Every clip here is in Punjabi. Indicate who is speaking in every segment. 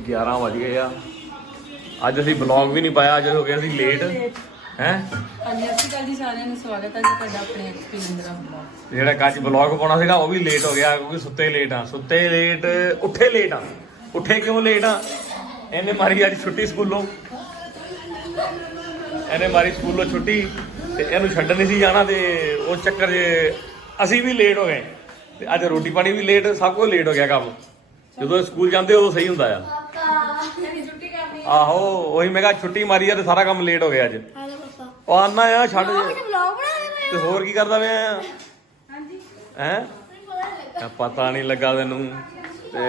Speaker 1: 11 वज गए आ। अज असीं ब्लॉग भी नहीं पाया, अज हो गया असीं लेट है। ਜਿਹੜਾ ਕੱਚ ਬਲੌਗ ਪਾਉਣਾ ਸੀਗਾ ਉਹ ਵੀ ਲੇਟ ਹੋ ਗਿਆ ਕਿਉਂਕਿ ਸੁੱਤੇ ਲੇਟ ਆ, ਸੁੱਤੇ ਲੇਟ ਉੱਠੇ ਲੇਟ ਆ। ਉੱਠੇ ਕਿਉਂ ਲੇਟ ਆ? ਇਹਨੇ ਮਾਰੀ ਅੱਜ ਛੁੱਟੀ ਸਕੂਲੋਂ, ਇਹਨੇ ਮਾਰੀ ਸਕੂਲੋਂ ਛੁੱਟੀ ਤੇ ਇਹਨੂੰ ਛੱਡਣ ਨਹੀਂ ਸੀ ਜਾਣਾ ਤੇ ਉਸ ਚੱਕਰ 'ਚ ਅਸੀਂ ਵੀ ਲੇਟ ਹੋ ਗਏ ਤੇ ਅੱਜ ਰੋਟੀ ਪਾਣੀ ਵੀ ਲੇਟ, ਸਭ ਕੁਝ ਲੇਟ ਹੋ ਗਿਆ ਕੰਮ। ਜਦੋਂ ਸਕੂਲ ਜਾਂਦੇ ਉਦੋਂ ਸਹੀ ਹੁੰਦਾ ਆ। ਆਹੋ ਉਹੀ ਮੈਂ ਕਿਹਾ ਛੁੱਟੀ ਮਾਰੀ ਆ ਤੇ ਸਾਰਾ ਕੰਮ ਲੇਟ ਹੋ ਗਿਆ ਅੱਜ। ਉਹ ਆਨਾ ਆ ਛੱਡ ਤੇ ਹੋਰ ਕੀ ਕਰਦਾ ਪਿਆ ਹੈ? ਪਤਾ ਨਹੀਂ ਲੱਗਾ ਤੈਨੂੰ। ਤੇ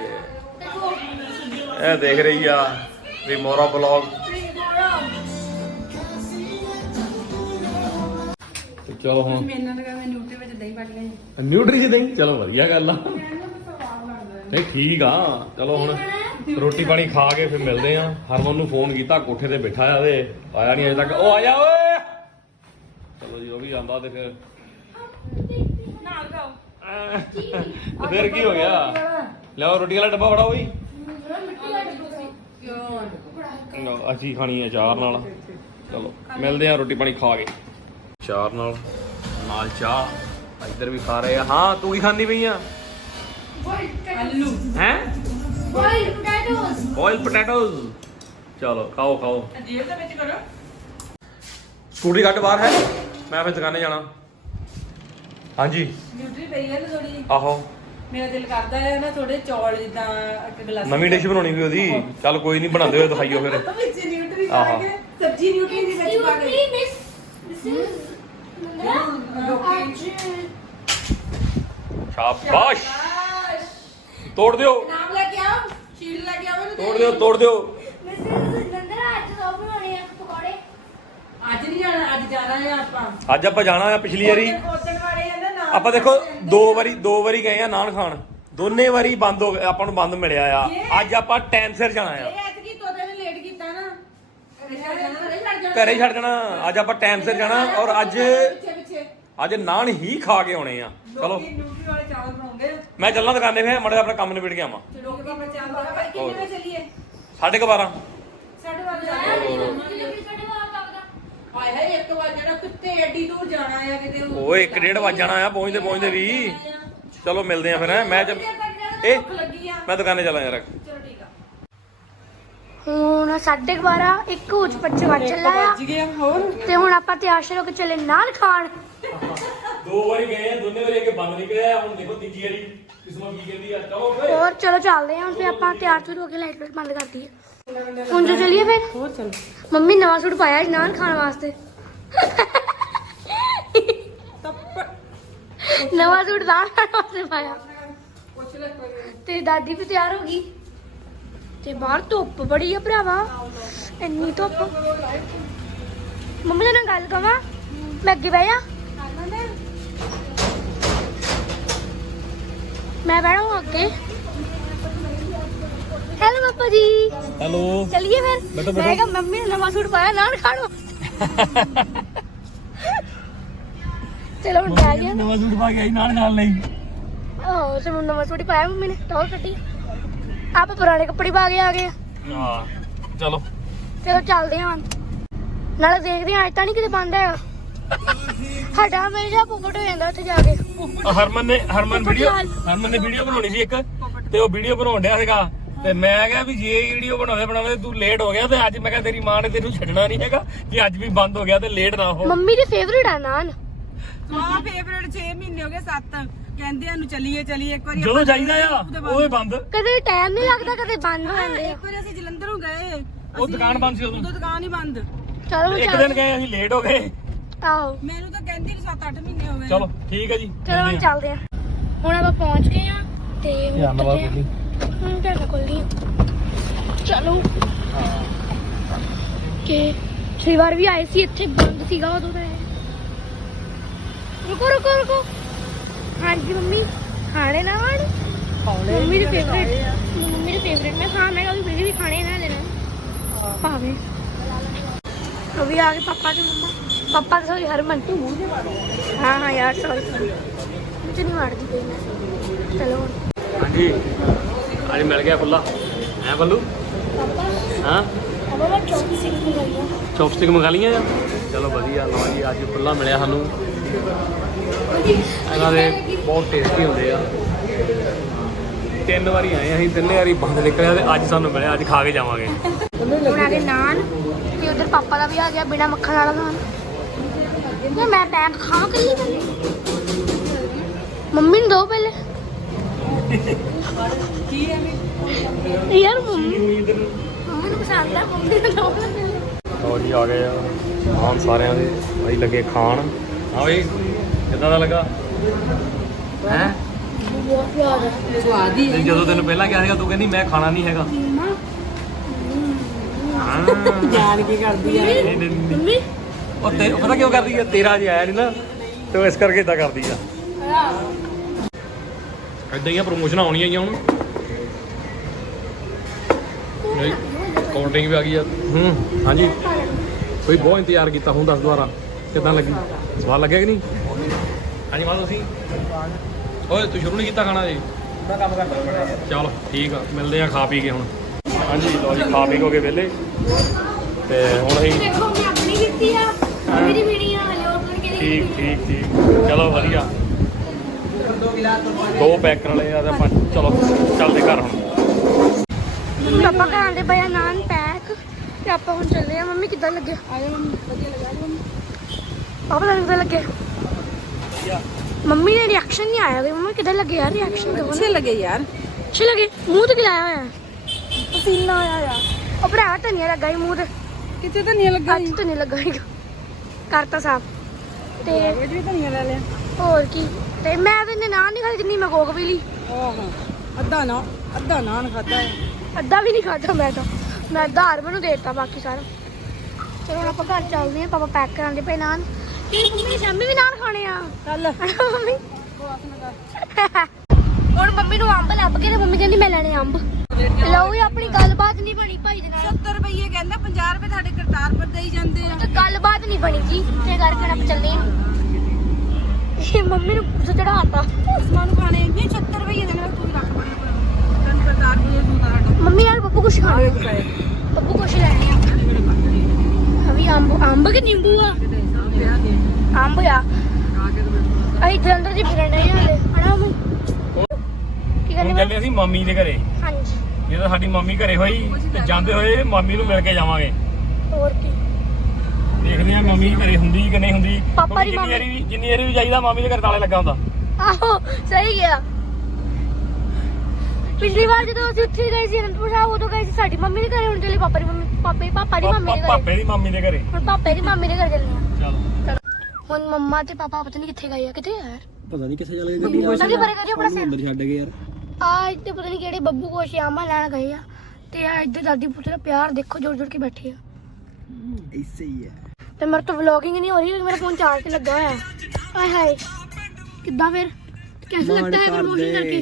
Speaker 1: ਇਹ ਦੇਖ ਰਹੀ ਆ ਵੀ ਮੋਰਾ ਬਲੌਗ। ਚਲੋ ਹੁਣ ਨਿਊਟਰੀ ਚ ਦਹੀਂ, ਚਲੋ ਵਧੀਆ ਗੱਲ ਆ। ਨਹੀਂ ਠੀਕ ਆ, ਚਲੋ ਹੁਣ ਰੋਟੀ ਪਾਣੀ ਖਾ ਕੇ ਫਿਰ ਮਿਲਦੇ ਆ। ਹਰਮਨ ਨੂੰ ਫੋਨ ਕੀਤਾ, ਕੋਠੇ ਤੇ ਬੈਠਾ ਆ ਤੇ ਆਇਆ ਨਹੀਂ ਅਜੇ ਤੱਕ। ਉਹ ਆ ਜਾ ਓਏ। ਚਲੋ ਜੀ ਉਹ ਵੀ ਆਂਦਾ ਤੇ ਫਿਰ ਫਿਰ ਕੀ ਹੋ ਗਿਆ? ਲਿਆਓ ਰੋਟੀ ਵਾਲਾ ਡੱਬਾ ਫੜਾਓ ਬਈ। ਅਸੀਂ ਖਾਣੀ ਆ ਚਾਰ ਨਾਲ। ਚਲੋ ਮਿਲਦੇ ਆ ਰੋਟੀ ਪਾਣੀ ਖਾ ਕੇ। ਚਾਰ ਨਾਲ ਚਾਹ ਇੱਧਰ ਵੀ ਖਾ ਰਹੇ ਆ। ਹਾਂ ਤੂੰ ਕੀ ਖਾਂਦੀ ਪਈ ਆ? ਆਲੂ ਹੈ ਬੋਇਲ ਪੋਟੈਟੋਜ਼। ਚਲੋ ਖਾਓ ਖਾਓ। ਜੇਬ ਦੇ ਵਿੱਚ ਕਰੋ। ਸਕੂਟਰੀ ਕੱਢ ਬਾਹਰ ਹੈ, ਮੈਂ ਫਿਰ ਦੁਕਾਨੇ ਜਾਣਾ। ਹਾਂਜੀ ਨਿਊਟਰੀ ਪਈ ਹੈ ਥੋੜੀ। ਆਹੋ ਮੇਰਾ ਦਿਲ ਕਰਦਾ ਹੈ ਨਾ ਥੋੜੇ ਚੌਲ ਜਿੱਦਾਂ ਇੱਕ ਗਲਾਸ ਨਵੀਂ ਡਿਸ਼ ਬਣਾਉਣੀ ਵੀ ਉਹਦੀ। ਚੱਲ ਕੋਈ ਨਹੀਂ ਬਣਾਉਂਦੇ ਹੋਏ ਦਿਖਾਈਓ ਫਿਰ। ਵਿੱਚ ਨਿਊਟਰੀ ਪਾ ਕੇ ਸਬਜ਼ੀ ਨਿਊਟਰੀ ਦੀ ਵਿੱਚ ਪਾ ਕੇ। शाबाश तोड़ दियो, नाम लेके आओ, शील लेके आओ, तोड़ दियो तोड़ दियो। आज नहीं जाना, आज जाना है ਆਪਾਂ। ਅੱਜ ਆਪਾਂ ਜਾਣਾ ਆ। ਪਿਛਲੀ ਵਾਰੀ ਆਪਾਂ ਦੇਖੋ ਦੋ ਵਾਰੀ ਗਏ ਆ ਨਾਨ ਖਾਣ, ਦੋਨੇ ਵਾਰੀ ਬੰਦ ਹੋ ਗਏ, ਆਪਾਂ ਨੂੰ ਬੰਦ ਮਿਲਿਆ ਆ। ਅੱਜ ਆਪਾਂ ਟਾਈਮ ਸਿਰ ਜਾਣਾ ਆ। ਐਤਕੀ ਤੋਤੇ ਨੇ ਲੇਟ ਕੀਤਾ ਨਾ, ਘਰੇ ਛੱਡ ਜਾਣਾ। ਅੱਜ ਆਪਾਂ ਟਾਈਮ ਸਿਰ ਜਾਣਾ ਔਰ ਅੱਜ ਨਾਨ ਹੀ ਖਾ ਕੇ ਆਉਣੇ ਆ। ਚਲੋ ਮੈਂ ਚੱਲਾਂ ਦੁਕਾਨੇ ਫਿਰ ਮੜੇ ਆਪਣਾ ਕੰਮ ਨਿਬੜ ਕੇ ਆਵਾਂ। 12:30 ਉਹ 1:30 ਵੱਜ ਜਾਣਾ ਆ ਪਹੁੰਚਦੇ ਵੀ। ਚਲੋ ਮਿਲਦੇ ਆ ਫਿਰ। ਮੈਂ ਦੁਕਾਨੇ ਚੱਲਾਂ ਯਾਰ।
Speaker 2: ਹੁਣ 12:30 1:55 ਵੱਜ ਚੱਲਾ ਆ ਤੇ ਹੁਣ ਆਪਾਂ ਤਿਆਰ ਸ਼ੁਰੂ ਹੋ ਕੇ ਚੱਲੇ ਨਾਨ ਖਾਣ।
Speaker 1: ਦੋ ਵਾਰੀ ਗਏ ਆ, ਦੋਨੇ ਵਾਰੀ ਅੱਗੇ ਬੰਦ ਨਿਕਲਿਆ। ਹੁਣ ਦੇਖੋ ਤੀਜੀ ਵਾਰੀ ਕਿਸਮਤ ਕੀ ਕਹਿੰਦੀ ਆ। ਚਲੋ
Speaker 2: ਹੋਰ ਚਲੋ ਚੱਲਦੇ ਆ ਹੁਣ। ਫਿਰ ਆਪਾਂ ਤਿਆਰ ਸ਼ੁਰੂ ਹੋ ਕੇ ਲਾਈਟ ਬੰਦ ਕਰਦੀ ਆ। ਹੁਣ ਜੋ ਚੱਲੀਏ ਫਿਰ। ਹੋਰ ਚਲੋ। ਮੰਮੀ ਨਵਾਂ ਸੂਟ ਪਾਇਆ ਨਾਨ ਖਾਣ ਵਾਸਤੇ। ਨਵਾਂ ਸੂਟ ਨਾਨ ਖਾਣ ਵਾਸਤੇ ਪਾਇਆ ਤੇ ਦਾਦੀ ਵੀ ਤਿਆਰ ਹੋ ਗਈ ਤੇ ਬਾਹਰ ਧੁੱਪ ਬੜੀ ਆ ਭਰਾਵਾ, ਇੰਨੀ ਧੁੱਪ। ਮੰਮੀ ਨਾਲ ਗੱਲ ਕਵਾਂ, ਮੈਂ ਅੱਗੇ ਬਹਿ ਜਾ। मैं बैठा हूँ आगे। हेलो पापा जी।
Speaker 1: हेलो
Speaker 2: चलिए फिर। मैं कहा मम्मी ने नवा सूट पाया नान खानो। चलो मैं आ गया। नवा सूट पा के आई नान खान लई। ओह से नवा सूट पाया मम्मी ने, टॉल कटी। आप पुराने कपड़े पा के आ गए।
Speaker 1: हां चलो
Speaker 2: चलते हैं नाले देखते हैं। आज तो नहीं किते बंद है ਸਾਡਾ ਹਮੇਸ਼ਾ ਪੁੱਪਟ ਹੋ ਜਾਂਦਾ ਉੱਥੇ ਜਾ ਕੇ।
Speaker 1: ਹਰਮਨ ਨੇ ਵੀਡੀਓ ਬਣਾਉਣੀ ਸੀ ਇੱਕ ਤੇ ਉਹ ਵੀਡੀਓ ਬਣਾਉਣ ਡਿਆ ਸੀਗਾ ਤੇ ਮੈਂ ਕਿਹਾ ਵੀ ਜੇ ਵੀਡੀਓ ਬਣਾਉਂਦੇ ਤੂੰ ਲੇਟ ਹੋ ਗਿਆ ਤੇ ਅੱਜ ਮੈਂ ਕਿਹਾ ਤੇਰੀ ਮਾਂ ਨੇ ਤੈਨੂੰ ਛੱਡਣਾ ਨਹੀਂ ਹੈਗਾ ਕਿ ਅੱਜ ਵੀ ਬੰਦ ਹੋ ਗਿਆ ਤੇ ਲੇਟ ਨਾ ਹੋ।
Speaker 2: ਮੰਮੀ ਦੀ ਫੇਵਰਿਟ ਆ ਨਾਨ।
Speaker 3: ਹਾਂ ਫੇਵਰਿਟ 6 ਮਹੀਨੇ ਹੋ ਗਏ 7 ਕਹਿੰਦੇ ਆ ਨੂੰ ਚੱਲੀਏ ਇੱਕ ਵਾਰੀ
Speaker 1: ਜਦੋਂ ਚਾਹੀਦਾ ਆ ਉਹਦੇ ਬੰਦ।
Speaker 2: ਕਦੇ ਟਾਈਮ ਨਹੀਂ ਲੱਗਦਾ, ਕਦੇ ਬੰਦ ਹੋ ਜਾਂਦੇ ਆ।
Speaker 3: ਇੱਕ ਵਾਰੀ ਅਸੀਂ ਜਲੰਧਰੋਂ ਗਏ,
Speaker 1: ਉਹ ਦੁਕਾਨ ਬੰਦ ਸੀ
Speaker 3: ਉਦੋਂ ਦੁਕਾਨ ਹੀ ਬੰਦ।
Speaker 2: ਚਲੋ
Speaker 1: ਇੱਕ ਦਿਨ ਗਏ ਅਸੀਂ ਲੇਟ ਹੋ ਗਏ।
Speaker 2: ਆਹੋ
Speaker 3: ਮੈਨੂੰ ਤਾਂ ਕਹਿੰਦੀ 7-8 ਮਹੀਨੇ ਹੋ ਗਏ।
Speaker 1: ਚਲੋ ਠੀਕ ਹੈ ਜੀ,
Speaker 2: ਚਲੋ ਹੁਣ ਚੱਲਦੇ ਆ। ਹੁਣ ਆਪਾਂ ਪਹੁੰਚ ਗਏ ਆ ਤੇ ਹੁਣ ਕਿਹੜਾ ਖੋਲਦੀ ਆ। ਚਲੋ ਕਿ ਛੇ ਵਾਰ ਵੀ ਆਏ ਸੀ ਇੱਥੇ, ਬੰਦ ਸੀਗਾ ਉਦੋਂ ਤਾਂ। ਰੁਕੋ ਹਾਂਜੀ ਮੰਮੀ ਖਾਣੇ ਨਾ ਖਾਣ। ਮੰਮੀ ਦੀ ਫੇਵਰੇਟ ਮੈਂ ਖਾਣਾ ਹੈ, ਵੀ ਖਾਣੇ ਨਾ ਲੈਣਾ ਭਾਵੇਂ। ਉਹ ਵੀ ਆ ਗਏ ਪਾਪਾ ਤੇ ਮੰਮਾ। पापा तो सॉरी हरमन। हाँ यार सॉरी मुझे नहीं मारती कोई मैं। चलो
Speaker 1: हाँ जी आज मिल गया खुला ਹੈ ਬੱਲੂ ਹਾਂ
Speaker 2: ਪਾਪਾ ਚੌਪਸਟਿਕ ਮੰਗਾਈਆਂ
Speaker 1: ਚੌਪਸਟਿਕ ਮੰਗਾ ਲਈਆਂ ਆ ਚਲੋ ਵਧੀਆ ਲਓ ਜੀ ਅੱਜ ਖੁੱਲਾ ਮਿਲਿਆ ਸਾਨੂੰ ਇਹਨਾਂ ਦੇ ਬਹੁਤ ਟੇਸਟੀ ਹੁੰਦੇ ਆ 3 ਵਾਰੀ ਆਏ ਅਸੀਂ 3 ਵਾਰੀ ਬੰਦ ਨਿਕਲਿਆ ਤੇ ਅੱਜ ਸਾਨੂੰ ਮਿਲਿਆ ਅੱਜ ਖਾ ਕੇ ਜਾਵਾਂਗੇ
Speaker 2: ਹੁਣ ਆ ਗਏ ਨਾਨ ਤੇ ਉਧਰ ਪਾਪਾ ਦਾ ਵੀ ਆ ਗਿਆ ਬਿਨਾ ਮੱਖਣ ਵਾਲਾ ਨਾਨ ਤੇ ਮੈਂ ਬੈਂਕ ਖਾਵਾਂ ਕੱਲੀ ਪਹਿਲੇ ਮੰਮੀ ਨੂੰ ਦੋ ਪਹਿਲੇ
Speaker 3: ਕੀ ਹੈ
Speaker 2: ਯਾਰ ਮੰਮੀ ਨੂੰ ਪਸੰਦ ਆ ਮੰਮੀ ਨੂੰ ਦੋ
Speaker 1: ਲਓ ਜੀ ਆ ਗਏ ਆ ਨਾਨ ਸਾਰਿਆਂ ਦੇ ਭਾਈ ਲੱਗੇ ਖਾਣ ਹਾਂ ਬਈ ਕਿੱਦਾਂ ਦਾ ਲੱਗਾ ਹੈ
Speaker 2: ਬਹੁਤ ਪਿਆਰ ਹੈ
Speaker 3: ਸਵਾਦ ਹੀ
Speaker 1: ਜਦੋਂ ਤੈਨੂੰ ਪਹਿਲਾਂ ਕਿਹਾ ਸੀਗਾ ਤੂੰ ਕਹਿੰਦੀ ਮੈਂ ਖਾਣਾ ਨਹੀਂ ਹੈਗਾ
Speaker 3: ਜਾਣ ਕੀ ਕਰਦੀ ਆ
Speaker 1: ਨਹੀਂ, ਨਹੀਂ, ਨਹੀਂ।
Speaker 2: ਮੰਮੀ
Speaker 1: ਉਹ ਤੇ ਪਤਾ ਕਿਉਂ ਕਰਦੀ ਆ ਤੇਰਾ ਜੇ ਆਇਆ ਨਹੀਂ ਨਾ ਤੇ ਉਹ ਇਸ ਕਰਕੇ ਇਦਾਂ ਕਰਦੀ ਆ ਇਦਾਂ ਹੀ ਪ੍ਰੋਮੋਸ਼ਨਾਂ ਆਉਣੀਆਂ ਹੀ ਹੁਣ ਕਾਊਂਟਿੰਗ ਵੀ ਆ ਗਈ ਆ ਹਾਂਜੀ ਕੋਈ ਬਹੁਤ ਇੰਤਜ਼ਾਰ ਕੀਤਾ ਹੁਣ ਦੱਸ ਦੁਬਾਰਾ ਕਿੱਦਾਂ ਲੱਗੀ ਸਵਾਦ ਲੱਗਿਆ ਕਿ ਨਹੀਂ ਹਾਂਜੀ ਮਾਤਾ ਤੁਸੀਂ ਓਏ ਤੂੰ ਸ਼ੁਰੂ ਨਹੀਂ ਕੀਤਾ ਖਾਣਾ ਜੀ ਮੈਂ ਕੰਮ ਕਰਦਾ ਚਲ ਠੀਕ ਆ ਮਿਲਦੇ ਆ ਖਾ ਪੀ ਕੇ ਹੁਣ ਹਾਂਜੀ ਲਓ ਜੀ ਖਾ ਪੀ ਕੇ ਹੋ ਗਏ ਵਿਹਲੇ ਤੇ ਹੁਣ ਅਸੀਂ
Speaker 2: ਦੇਖੋ ਮੈਂ ਆਪਣੀ ਕੀਤੀ ਆ ਮੇਰੀ ਵੀਡੀਓ ਹਲੇ ਹੋਰ ਕਰਕੇ
Speaker 1: ਠੀਕ ਚਲੋ ਵਧੀਆ 2 ਪੈਕ ਕਰਨ ਵਾਲੇ ਆ ਤੇ ਆਪਾਂ ਚਲੋ ਚੱਲਦੇ ਘਰ ਹੁਣ
Speaker 2: ਪਾਪਾ ਕਰਾਂਦੇ ਪਿਆ ਨਾਨ ਪੈਕ ਤੇ ਆਪਾਂ ਹੁਣ ਚੱਲੇ ਆ ਮੰਮੀ ਕਿੱਦਾਂ ਲੱਗੇ
Speaker 3: ਆ ਜਾ ਮੰਮੀ ਵਧੀਆ ਲੱਗਾ ਮੰਮੀ
Speaker 2: ਪਾਪਾ ਤੁਹਾਨੂੰ ਕਿੱਦਾਂ ਲੱਗੇ ਮੰਮੀ ਨੇ ਰਿਐਕਸ਼ਨ ਨਹੀਂ ਆਇਆ ਵੀ ਮੰਮੀ ਕਿੱਦਾਂ ਲੱਗੇ ਯਾਰ ਰਿਐਕਸ਼ਨ ਦਿਓ
Speaker 3: ਅੱਛੇ ਲੱਗੇ ਯਾਰ
Speaker 2: ਅੱਛੇ ਲੱਗੇ ਮੂੰਹ ਤੇ ਖਿਲਾਇਆ ਹੋਇਆ
Speaker 3: ਪਸੀਨਾ ਆਇਆ ਆ
Speaker 2: ਉਹ ਭਰਾ ਧਨੀਆ ਲੱਗਾ ਹੀ ਮੂੰਹ ਤੇ
Speaker 3: ਕਿਤੇ ਤਾਂ ਨਹੀਂ ਲੱਗਾ
Speaker 2: ਅੱਜ ਤਾਂ ਨਹੀਂ ਲੱਗਾ ਹੈਗਾ ਕਰਤਾ ਸਾਫ ਤੇ
Speaker 3: ਇਹ ਵੀ ਧਨੀਆ ਲੈ ਲਿਆ
Speaker 2: ਹੋਰ ਕੀ ਤੇ ਮੈਂ ਤਾਂ ਇੰਨੇ ਨਾਨ ਨਹੀਂ ਖਾਈ ਜਿੰਨੀ ਮੈਂ ਕੋਕ ਵੀ ਲਈ
Speaker 3: ਆਹੋ ਅੱਧਾ ਨਾਨ ਖਾਦਾ ਹੈ
Speaker 2: ਅੱਧਾ ਵੀ ਨਹੀਂ ਖਾਧਾ ਮੈਂ ਅੱਧਾ ਹਰਮਨ ਨੂੰ ਦੇ ਦਿੱਤਾ ਬਾਕੀ ਸਾਰਾ ਚਲੋ ਹੁਣ ਆਪਾਂ ਘਰ ਚੱਲਦੇ ਆ ਪਾਪਾ ਪੈਕ ਕਰਾਂਦੇ ਪਏ ਨਾਨ ਤੇ ਮੰਮੀ ਨੇ ਸ਼ਾਮੀ ਵੀ ਨਾਨ ਖਾਣੇ ਆ
Speaker 3: ਚੱਲ
Speaker 2: ਮੰਮੀ ਹੁਣ ਮੰਮੀ ਨੂੰ ਅੰਬ ਲੱਭ ਕੇ ਤੇ ਮੰਮੀ ਕਹਿੰਦੀ ਮੈਂ ਲੈਣੇ ਅੰਬ ਲਓ ਵੀ ਆਪਣੀ ਗੱਲਬਾਤ ਨਹੀਂ ਬਣੀ ਭਾਈ ਦੇ ਨਾਲ
Speaker 3: 70 ਰੁਪਏ ਕਹਿੰਦਾ 50 ਰੁਪਏ ਸਾਡੇ ਕਰਤਾਰਪੁਰ ਦੇਈ ਜਾਂਦੇ ਆ
Speaker 2: ਤੇ ਗੱਲਬਾਤ ਨਹੀਂ ਬਣੀ ਜੀ ਤੇ ਕਰਕੇ ਆਪਾਂ ਚੱਲੇ ਆ ਇਹ ਮੰਮੀ ਨੂੰ ਕੁਝ ਚੜਾਤਾ
Speaker 3: ਉਸਮਾਨ ਨੂੰ ਖਾਣੇ ਨਹੀਂ 70 ਰੁਪਏ ਦੇਣੇ ਤੂੰ ਵੀ ਰੱਖ ਬਣੇ ਤੈਨੂੰ ਕਰਤਾਰਪੁਰ ਦੇ ਸੂਟ ਸਾਡਾ
Speaker 2: ਮੰਮੀ ਯਾਰ ਬੱਬੂ ਕੁਛ ਖਾਣੇ ਬੱਬੂ ਕੁਛ ਲੈਣੇ ਆ ਅਭੀ ਅੰਬ ਕੇ ਨਿੰਬੂ ਆ ਅੰਬ ਆ ਅਸੀਂ ਜਲੰਧਰ ਜੀ ਫਿਰਨ ਰਹੇ ਹਾਲੇ ਹਣਾ ਮੰਮੀ ਕੀ
Speaker 1: ਹੁਣ
Speaker 2: ਕਹਿੰਦੇ
Speaker 1: ਚੱਲੇ ਅਸੀਂ ਮਾਮੀ ਦੇ ਘਰੇ
Speaker 2: ਹਾਂਜੀ
Speaker 1: ਜਦੋਂ ਸਾਡੀ ਮਾਮੀ ਘਰੇ ਹੋਈ ਤੇ ਜਾਂਦੇ ਹੋਏ ਮਾਮੀ ਨੂੰ ਮਿਲ ਕੇ ਜਾਵਾਂਗੇ
Speaker 2: ਹੋਰ ਕੀ
Speaker 1: ਦੇਖਦੇ ਆ ਮਾਮੀ ਘਰੇ ਹੁੰਦੀ ਕਿ ਨਹੀਂ ਹੁੰਦੀ
Speaker 2: ਪਾਪਾ ਦੀ
Speaker 1: ਜਿੰਨੀ ਵਾਰੀ ਵੀ ਜਾਈਦਾ ਮਾਮੀ ਦੇ ਘਰ ਤਾਲੇ ਲੱਗਾ ਹੁੰਦਾ
Speaker 2: ਆਹੋ ਸਹੀ ਗਿਆ ਪਿਛਲੀ ਵਾਰ ਜਦੋਂ ਅਸੀਂ ਉੱਥੇ ਗਏ ਸੀ ਅਨੰਦਪੁਰ ਸਾਹਿਬ ਉਦੋਂ ਗਏ ਸੀ ਸਾਡੀ ਮੰਮੀ ਦੇ ਘਰੇ ਹੁਣ ਚੱਲੇ ਪਾਪਾ ਦੀ ਮੰਮੀ ਪਾਪਾ ਦੀ ਮੰਮੀ ਦੇ ਘਰੇ
Speaker 1: ਪਾਪੇ ਦੀ ਮਾਮੀ ਦੇ ਘਰੇ
Speaker 2: ਹੁਣ ਪਾਪੇ ਦੀ ਮੰਮੀ ਦੇ ਘਰ ਚੱਲੇ ਆ
Speaker 1: ਚਲੋ
Speaker 2: ਹੁਣ ਮੰਮਾ ਤੇ ਪਾਪਾ ਪਤਾ ਨਹੀਂ ਕਿੱਥੇ ਗਏ ਆ ਕਿਤੇ ਯਾਰ
Speaker 4: ਪਤਾ ਨਹੀਂ ਕਿੱਥੇ ਚਲੇ
Speaker 2: ਮੰਮੀ ਪਰੇ ਕਰਿਓ ਆਪਣਾ ਸਿਰ
Speaker 4: ਅੰਦਰ ਛੱਡ ਗਏ ਯਾਰ
Speaker 2: ਆ ਇੱਥੇ ਪਤਾ ਨਹੀਂ ਕਿਹੜੇ ਬੱਬੂ ਕੋਸ਼ ਆਮਾ ਲੈਣ ਗਏ ਆ ਤੇ ਆ ਇੱਧਰ ਦਾਦੀ ਪੁੱਤ ਦਾ ਪਿਆਰ ਦੇਖੋ ਜੋੜ ਜੋੜ ਕੇ ਬੈਠੇ ਆ
Speaker 4: ਐਸੇ ਹੀ ਹੈ
Speaker 2: ਤੇ ਮੇਰੇ ਤੋਂ ਵਲੌਗਿੰਗ ਨਹੀਂ ਹੋ ਰਹੀ ਮੇਰਾ ਫੋਨ ਚਾਰਜ ਤੇ ਲੱਗਾ ਹੋਇਆ ਆਏ ਹਾਏ ਕਿੱਦਾਂ ਫਿਰ कैसा लगता है प्रमोशन करके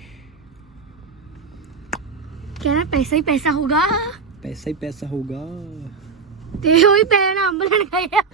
Speaker 2: कहना पैसा ही पैसा होगा
Speaker 4: ਪੈਸਾ ਹੀ ਪੈਸਾ ਹੋਊਗਾ
Speaker 2: ਤੇ ਉਹੀ ਪੈਣ ਅੰਬ ਲੈਣ ਗਏ ਆ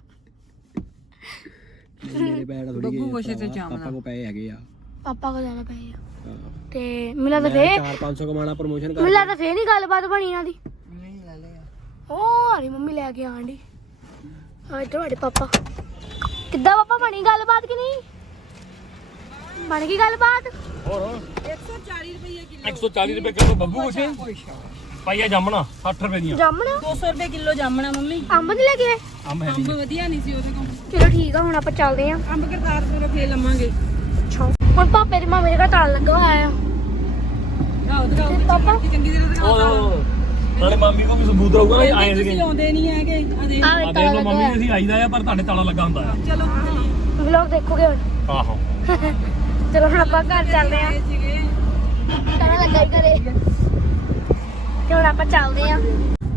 Speaker 4: ਮੇਰੇ ਪੈਰ ਥੋੜੀ
Speaker 3: ਬੱਬੂ ਖੁਸ਼ੀ ਤੇ ਜਾਮਣਾ
Speaker 4: ਪਾਪਾ ਕੋ ਪੈਸੇ ਹੈਗੇ ਆ
Speaker 2: ਪਾਪਾ ਕੋਲ ਜਾਣਾ ਪਏ ਆ ਤੇ ਮਿਲਾ ਤਾਂ ਫੇਰ
Speaker 4: 4-500 ਕਮਾਣਾ ਪ੍ਰਮੋਸ਼ਨ ਕਰ
Speaker 2: ਮਿਲਾ ਤਾਂ ਫੇਰ ਨਹੀਂ ਗੱਲਬਾਤ ਬਣੀ ਇਹਨਾਂ ਦੀ
Speaker 3: ਨਹੀਂ ਲੈ ਲਿਆ
Speaker 2: ਉਹ ਆਰੀ ਮੰਮੀ ਲੈ ਕੇ ਆਂਡੀ ਆ ਇੱਧਰ ਤੁਹਾਡੇ ਪਾਪਾ ਕਿੱਦਾਂ ਪਾਪਾ ਬਣੀ ਗੱਲਬਾਤ ਕਿ ਨਹੀਂ ਬਣ ਗਈ ਗੱਲਬਾਤ
Speaker 1: ਹੋਰ
Speaker 3: 140 ਰੁਪਏ ਕਿਲੋ
Speaker 1: 140 ਰੁਪਏ ਕਿਲੋ ਬੱਬੂ ਕੁਛ ਪਾਈਆ ਜਾਮਣਾ 60 ਰੁਪਏ ਦੀਆਂ
Speaker 2: ਜਾਮਣਾ
Speaker 3: 200 ਰੁਪਏ ਕਿਲੋ ਜਾਮਣਾ ਮੰਮੀ
Speaker 2: ਅੰਬ ਨਹੀਂ ਲੈ ਕੇ ਆਏ
Speaker 1: ਅੰਬ ਹੈ
Speaker 3: ਅੰਬ ਵਧੀਆ ਨਹੀਂ ਸੀ ਉਹਦੇ ਕੋਲ
Speaker 2: ਚਲੋ ਠੀਕ ਆ ਹੁਣ ਆਪਾਂ ਚੱਲਦੇ ਆਂ
Speaker 3: ਅੰਬ ਕਰਤਾਰਪੁਰ ਫੇਰ ਲਵਾਂਗੇ
Speaker 2: ਅੱਛਾ ਹੁਣ ਪਾਪੇ ਦੀ ਮਾਮੇ ਦੇ ਘਰ ਤਾਲਾ ਲੱਗਾ ਹੋਇਆ ਆ
Speaker 3: ਰਾਉ
Speaker 2: ਪਾਪਾ
Speaker 3: ਚੰਗੀ ਤਰ੍ਹਾਂ
Speaker 1: ਉਹ ਨਾਲੇ ਮਾਮੀ ਕੋ ਵੀ ਸਬੂਤ ਰਹੂਗਾ ਨਾ ਆਏ ਸੀਗੇ
Speaker 3: ਆਉਂਦੇ ਨਹੀਂ ਹੈਗੇ ਆ ਦੇਖ
Speaker 2: ਆ
Speaker 1: ਆ ਦੇਖ ਲਓ ਮਾਮੀ ਅਸੀਂ ਆਈਦਾ ਆ ਪਰ ਤੁਹਾਡੇ ਤਾਲਾ ਲੱਗਾ ਹੁੰਦਾ ਆ
Speaker 3: ਚਲੋ
Speaker 2: ਵਲੌਗ ਦੇਖੋਗੇ ਹੁਣ
Speaker 1: ਆਹੋ
Speaker 2: ਚਲੋ ਹੁਣ ਆਪਾਂ ਘਰ ਚੱਲਦੇ ਆਂ
Speaker 3: ਸੀਗੇ
Speaker 2: ਤਾਲਾ ਲੱਗਾ ਹੀ ਘਰੇ ਤੇ ਹੁਣ ਆਪਾਂ ਚੱਲਦੇ ਆਂ